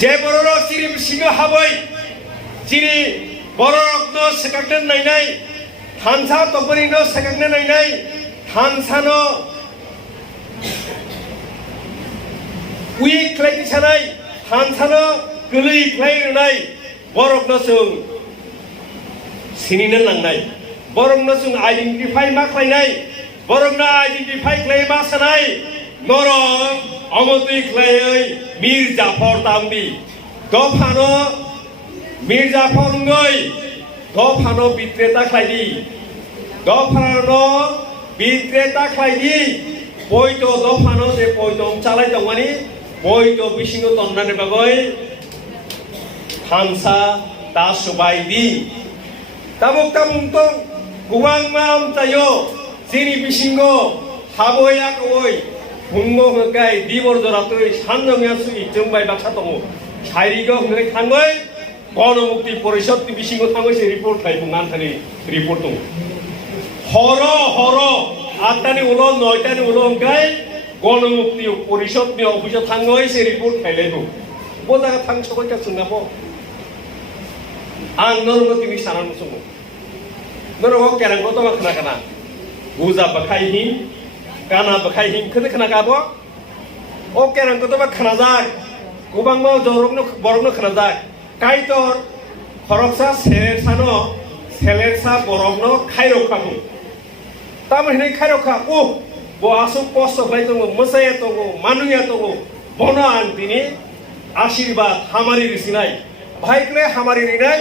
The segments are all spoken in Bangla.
जे बर'राव सिरि बिसिङो हाबै सिरि बर'रावनो सेकांनो नायनाय थानसा तपरिनो सेकांनो नायनाय थानसानो उइक क्लाइनि सानाय थानसानो गोलै क्लाइ रोनाय बर'नो जों सिनिनो लांनाय बर'नो जों आइडेन्टिफाइ मा खालायनाय बर'नो आइडेन्टिफाइ क्लाइ मा सानाय नरम अमतै क्लायै मीर जाफर तामबि दफानो मीर जाफर ngै दफानो बित्रेता क्लाइदि दफानो बित्रेता क्लाइदि पयतो दफानो जे पयतो चालाय दंमानि पयतो बिसिङो तन्नानै बागै थामसा दा सुबायदि तामुक तो गुवां माम तायो सिरि बिसिङो हाबैया कवै बुंगो होगाय दिबर जरातै सानजोंया सुइ जोंबाय बाथ्रा दङ साइरिगो होगाय थाङै गणमुक्ति परिषदनि बिसिङो थाङै से रिपर्ट थाइबुं आन्थानि रिपर्ट दङ हर आठटानि उलो नयटानि उलो होगाय गणमुक्ति परिषदनि अफिसाव थाङै से रिपर्ट थाइलायबुं बो जागा थां सबायका सोंनाबो आं नरगो तिनि सानानो सङो नरगो केरांगो तो खोनाखाना बुजा बाखाय हिं गाना बाखाय हिं खोदो खोनागाबो ओ केरांगो तो खोनाजाय गोबां मा जरगनो बरगनो खोनाजाय काइतर खरकसा सेलेरसा बरगनो खायरखाबो तामहिनै खायरखा ओ बो आसु पस्ट बाय दङ मोसाया दङ मानुया दङ बनो आं दिनि आशीर्वाद हामारि रिसिनाय भाइक्ले हामारि रिनाय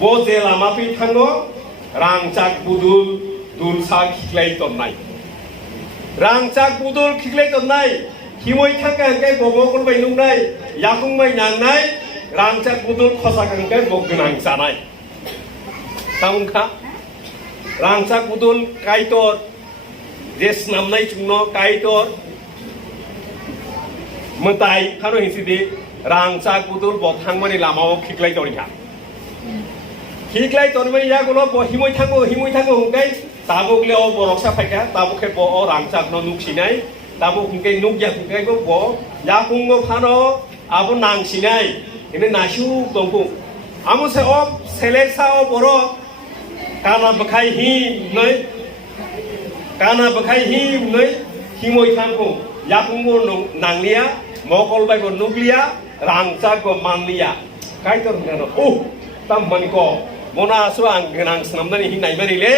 बो जे लामा फै थाङो रांचाक बुदुल दुलसा खिख्लाय तन्नाय रांचाक बुदुल खिख्लाय तन्नाय हिमै थांगा हंगाय बबोगन बाय नुनाय याकुंबाय नांनाय रांचाक बुदुल खसा हंगाय बगनां जानाय तामुखा रांचाक बुदुल काइतर जे स्नामनाय चुंनो काइतर मताय खानो हिसिदि रांचाक बुदुल बथांमानि लामाव खिख्लाय तरिखा खिख्लाय तनमानि यागुलो हिमै थाङो हंगाय ताबुकले ओ बरकसा फायका ताबुखे बो ओ रांचाकनो नुखसिनाय ताबुक हंगाय नुगया हंगायबो बो याकुंगो फानो आबो नांसिनाय इने नासु दंगु आमुसे ओ सेलेरसा ओ बर काना बखाय हि नै हिमै थांगो याकुंगो नांलिया मकल बायबो नुगलिया रांचाकबो मानलिया काइतर हंगानो ओ ताममानिको मना आसु आं गोनां स्नामनानै हि नायमानिले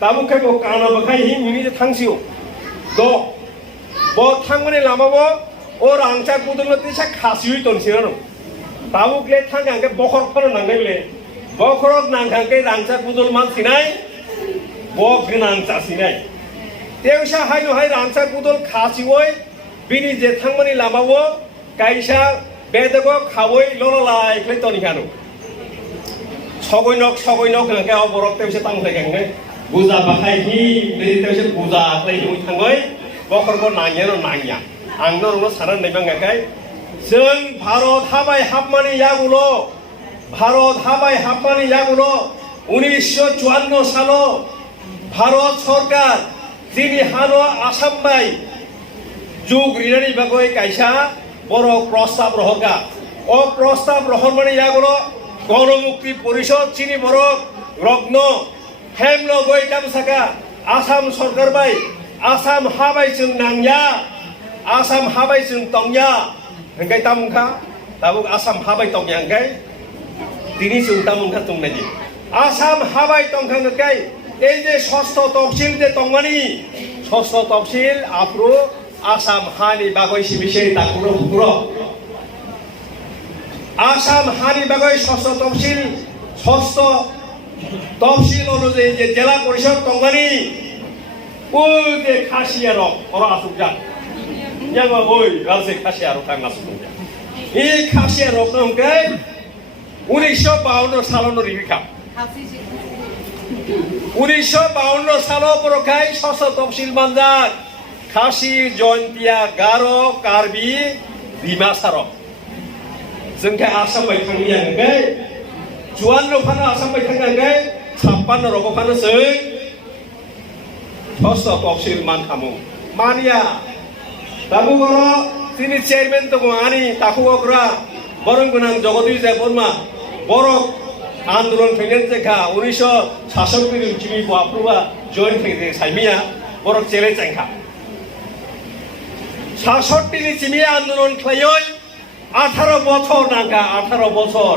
ताबुखे बो काना बखाय हि मिनि थांसियो द बो थांमानि लामाबो ओ रांचाक बुदुल तिसा खासियै तनसिनानो ताबुकले थांगांगे बखर फनो नांनायले बखर नांगांगे रांचाक बुदुल मानसिनाय बो गोनां जासिनाय तेवसा हायनो हाय रांचाक बुदुल खासियै बिनि जे थांमानि लामाबो कायसा बेदगो खावै लललाय क्ले तनिखानो सगयनक हंगाय ओ बरक तेवसे तांथाय गांगे बुजा बाखाय हि नै तेवसे बुजा क्ले हि थाङै बखरखौ नांयानो नांया आंनो रंनो साना नायबांगाय जों भारत हाबाय हाबमानि यागुलो 1954 सालो भारत सरकार जिनि हानो आसाम बाय जुग रिनानि बागै कायसा बर' प्रस्ताब रहरगा ओ प्रस्ताब रहरमानि यागुलो गणमुक्ति परिषद चिनि बरक रत्न हेमलो गय तामसाका आसाम सरकार बाय आसाम हाबाय जों नांया आसाम हाबाय जों तंया हंगाय तामुखा ताबुक आसाम हाबाय तंया हंगाय दिनि जों तामुखा तंनायदि आसाम हाबाय तंखांगाय ए जे षष्ठ तफसिल जे तंमानि षष्ठ तफसिल आफ्रु आसाम हानि बागै सिबिसे ताकुरो हुकुरो आसाम हानि बागै षष्ठ तफसिल अनुयायी जे जिला परिषद तंमानि ओ जे खासिया रक और आसुकजा यामा बोय राजे खासिया रक थांगा सुनजा ए खासिया रक नंगाय 1952 सालनो रिबिखा 1952 सालाव बरखाय षष्ठ तफसिल मानजाक खासि जयन्तिया गार' कार्बि डिमासार जोंखाय आसाम बाय थांनिया हंगाय 54 फानो आसाम बाय थांगांगाय 56 रगो फानो जों षष्ठ तफसिल मान खामु मानिया दाबु बर' তিনি চেয়ারম্যান তো আনি তাকু অগ্রা বরং গোনাং জগদীশ দেব বর্মা বরক আন্দোলন ফেলেন দেখা 1966 চিমি বাপ্রুবা জয়েন ফেলে সাইমিয়া বরক চেলে চাইখা 66 চিমি আন্দোলন খাইয় 18 বছর নাঙ্গা 18 বছর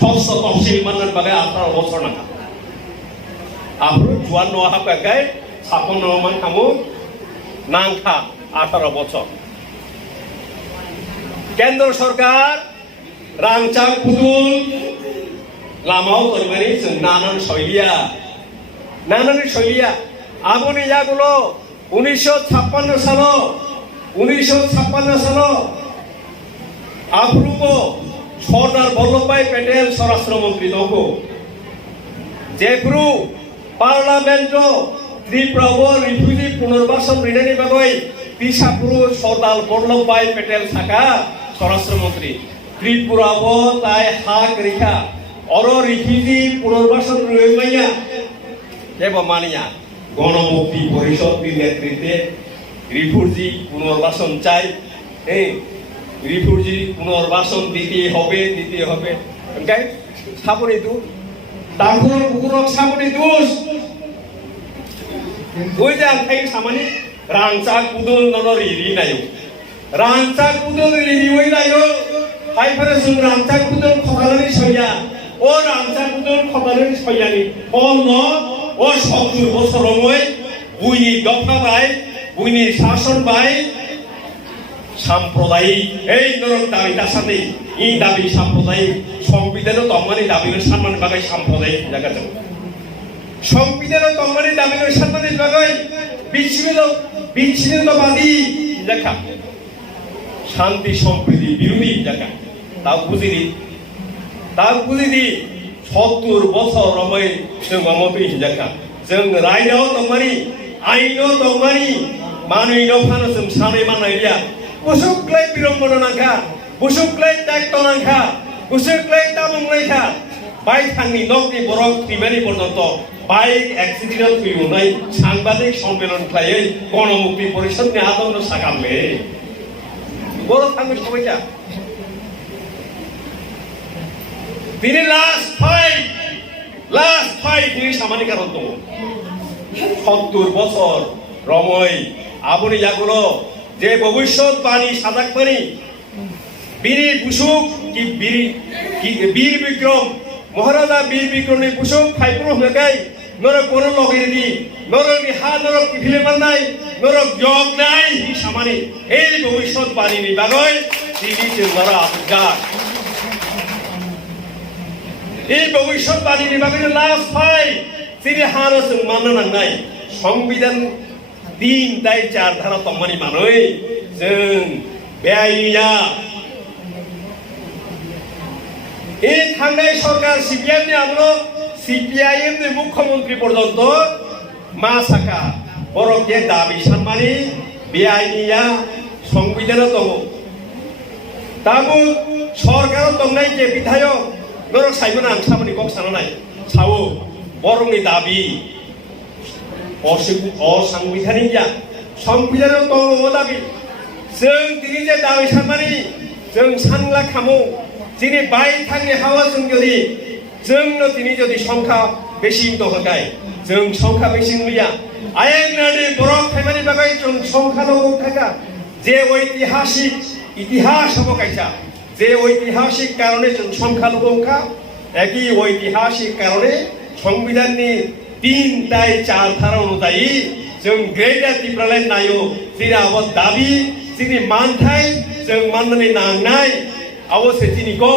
ষষ্ঠ তফসিল মানার বাগে 18 বছর নাঙ্গা আপ্রু জুয়ান নোহা কাগাই সাপন মান খামু নাংখা 18 বছর কেন্দ্র সরকার রাংচাং পুতুল লামাও তৈরি নানান শৈলিয়া আগুন ইয়াগুলো 1956 সাল আপ্রুব সর্দার বল্লভভাই প্যাটেল স্বরাষ্ট্রমন্ত্রী তখন যেপ্রু পার্লামেন্ট ত্রিপুরাব রিফিউজি পুনর্বাসন রিনানি বাগৈ তিসাপুরু সর্দার বল্লভভাই প্যাটেল থাকা স্বরাষ্ট্রমন্ত্রী ত্রিপুরাব তাই হাক রেখা অর রিফিউজি পুনর্বাসন রইমাইয়া কেব মানিয়া গণমুক্তি পরিষদের নেতৃত্বে রিফিউজি পুনর্বাসন চাই রিফিউজি পুনর্বাসন দিতে হবে ওকে সাপনি দু তারপর কুকুরক সাপনি দুস ওই যে আনখাই সামানি রাংচা কুদুল নন রিরি নায়ো রাংচা কুদুল রিরি ওই নায়ো হাইফারে সুন রাংচা কুদুল খতালানি সইয়া ও রাংচা কুদুল খতালানি সইয়ানি ফল ন ও 70 বছর মই বুইনি দফা বাই বুইনি শাসন বাই সাম্প্রদায়িক এই নরক দাবিটার সাথে এই দাবি সাম্প্রদায়িক সংবিধানও তম্মানি দাবির সম্মান বাগাই সাম্প্রদায়িক জায়গা যাবে সংবিধানও তম্মানি দাবির সম্মানের বাগাই বিচ্ছিন্নতাবাদী লেখা শান্তি সম্প্রীতি বিরোধী জায়গা তাও বুঝিনি 70 বছর রময় মতই জায়গা जों रायनाव दंमानि आइनाव दंमानि मानुइनाव फानो जों सानै मानाइया बुसुक्लाय बिरंबन नांखा बुसुक्लाय दायित्व नांखा बुसुक्लाय तामुं नांखा बाय थांनि नकनि बरक थैमानि पर्यन्त बाइक एक्सिडेन्ट थैनाय साংবাদিক সম্মেলন खालायै गणमुक्ति परिषदनि आदमनो सागामले बर थांगो सबायजा তিনি লাস্ট ফাইট তিনি সামান্য কারণ তো 70 বছর রময় আবনি জাগুলো যে ভবিষ্যৎ বাণী সাজাক বাণী বীর বুসুক কি বীর বিক্রম মহারাজা বীর বিক্রমনি বুসুক ফাইপুর হগাই নরক কোন লগের দি নরক হা নরক কি ফিলে মাননাই নরক যোগ নাই সামান্য এই ভবিষ্যৎ বাণী নি বাগৈ তিনি চেঙ্গারা আবগা এই ভবিষ্যৎ বাণী নিবাগৈ লাস্ট ফাইট তিনি হানো जों माननो नांनाय संविधान 3 दाय 4 धारा तम्मानि मानै जों बेआइया এই थांनाय सरकार सीपीएम नि आगोलो सीपीआईएम नि मुख्यमंत्री पर्यन्त मा साका बरके दाबि सानमानि बेआइया संविधान दङ ताबो सरकार दंनाय जे बिधायक नरक साइमोन आं सामनि कक सानानाय सावो बरंनि दाबि असंविधानिक संविधान दङ दाबि जों दिनै जे दाबि सानमानि जों सानला खामो दिनै बाय थांनि हावा जों जोंनो दिनै जदि संख्या बेसि दंगाय जों संख्या बेसि नुया आयेंनानि बरक थाइमानि बागै जों संख्या दङ थागा जे ऐतिहासिक इतिहास हबो कायसा যে ঐতিহাসিক কারণে সংখ্যা লঘুকা একই ঐতিহাসিক কারণে সংবিধাননি 3 দাই 4 ধারা অনুযায়ী जों গ্রেটার ত্রিপুরাল্যান্ড নায়ো যিনি আবার দাবি যিনি মানথাই जों মাননাनै नांनाय अवश्य तिनिको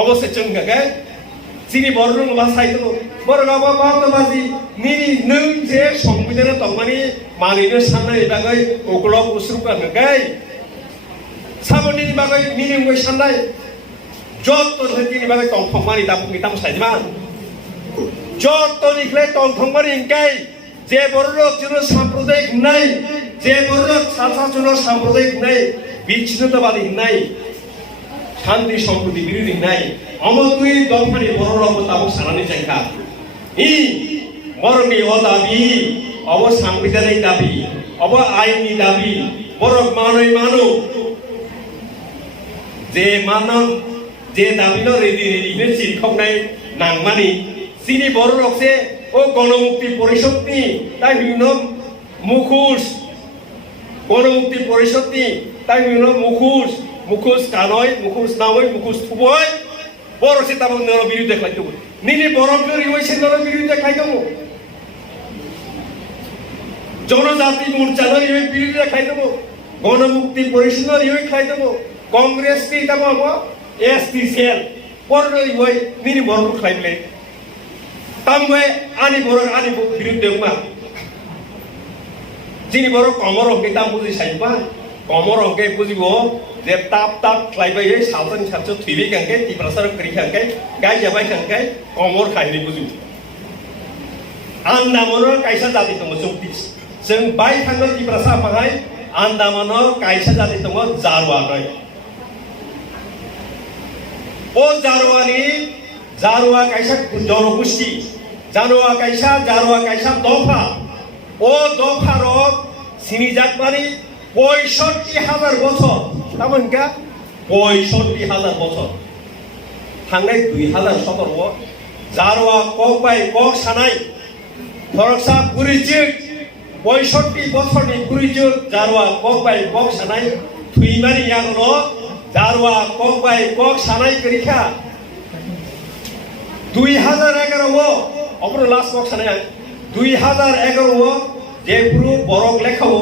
अवश्य जों गागे যিনি বরং ভাষাইতো বরগাবা বাতবাজি নিনি नों जे সংবিধান তংমানি মানিनो साननाय बागै ओगलक उसरुका गाय साबनि बागै मिनिंगै साननाय जत्तो नि बागै तंथंमानि दाबुनि ताम साइमा जत्तोनिख्ले तंथंमानि इंकाय जे बरलक जुनो साम्प्रदायिक नाय जे बरलक सासा जुनो साम्प्रदायिक नाय बिच्छिन्नताबादी नाय शान्ति सम्प्रति बिरोधी नाय अमतुई दफानि बरलक ताबु सानानि जायखा इ मरनि अदाबि अब सांविधानिक दाबि अब आइननि दाबि borok mano je manon je dabino redi ne silkhok nai nangmani sini borok se o গণমুক্তি পরিষদ ni tai বিভিন্ন গণমুক্তি পরিষদ ni tai বিভিন্ন মুখোশ কানয় মুখোশ নামই মুখোশ থুবই বড় সে তার বিরুদ্ধে খাইতো নিনি বরফের ইউএসএ বিরুদ্ধে খাইতো জনজাতি মোর্চার বিরুদ্ধে খাইতো গণমুক্তি পরিষদের ইউই খাইতো কংগ্রেস কি তাম এসটি সেল পড়ল ইউই নিনি বরফ খাইলে তামবে আনি বিরুদ্ধে মা যিনি বড় কমর অঙ্কে তাম বুঝি সাইবা কমর অঙ্কে বুঝিব যে তাপ খাইবাই সাতজন থুইবি কাঙ্কে টিপ্রাসার করি কাঙ্কে গাই যাবাই কাঙ্কে কমর খাইনি বুঝিব আন্দামানৰ কাইসা জাতি দङ চৌকিস जों बाय थाङो टिप्रासा माहाय आन्दामानाव कायसा जाति दङ जारवा नाय ओ जारवा कायसा जनगोष्ठी जारवा कायसा दफा ओ दफार सिनि जातमानि ৬৫,০০০ বছর তামনকা ৬৫,০০০ বছর थांनाय ২০১৭ जारवा কক बाय কক सानाय फरकसा बुरिजिक ৬৫ বছরनि बुरिजिक जारवा কক बाय কক सानाय थुइमानि यागनो जारवा কক बाय কক सानाय करिखा ২০১১ অপর লাস্ট কক सानाय ২০১১ जेपुरु बरक लेखाव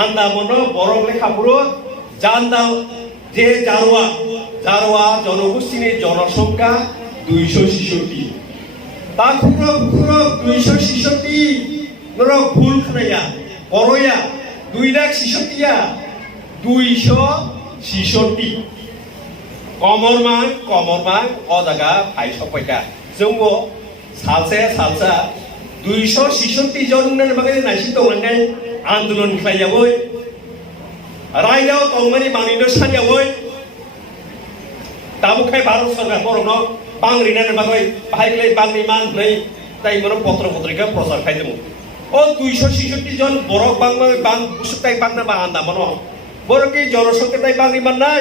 आन्दामानो बरक लेखापुरु जान्दा जे जारवा जनगोष्ठीनि जनसंख्या ২৬৬ ताखुरो ২৬৬ नर भूल खनाया बरया ২,৬৬,০০০ ২৬৬ कमरमान अजागा फाइ सफायका जोंबो सालसा ২৬৬ जननि बागै नायसिन दंनाय आन्दोलन खालामबाय रायदाव तंमानि बांनिनो सानयावै दाबुखाय भारत सरकार बरनो बांग्रिनानै बागै बाहायलाय बांग्रि मान नै ताइमनो पत्र पत्रिका प्रचार खायदों ओ ২৬৬ जन बरक बां बुसुकाय बांना बा आन्दामानो बरकि जनसंख्या ताइ बांग्रि मान नाय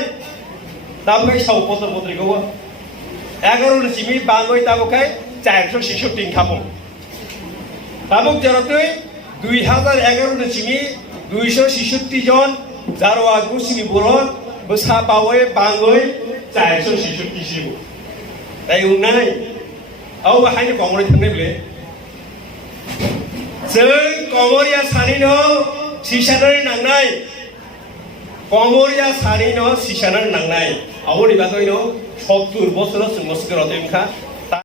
दाबुखाय साव पत्र पत्रिकाव 11 जिमि बांगै दाबुखाय ৪৬৬ खामो ताबुक जरतै ২০১১ सिमी ২৬৬ जन जारवा गुसिनि बरक बोसा बावै बांगै ৪৬৬ सिबो ताइ उनाय औ हायनि कंग्रेस थांनायले जों कमरिया सानिनो सिसानानै नांनाय कमरिया सानिनो सिसानानै नांनाय आवनि बागैनो ৭০ বছর जों मस्कर अदेमखा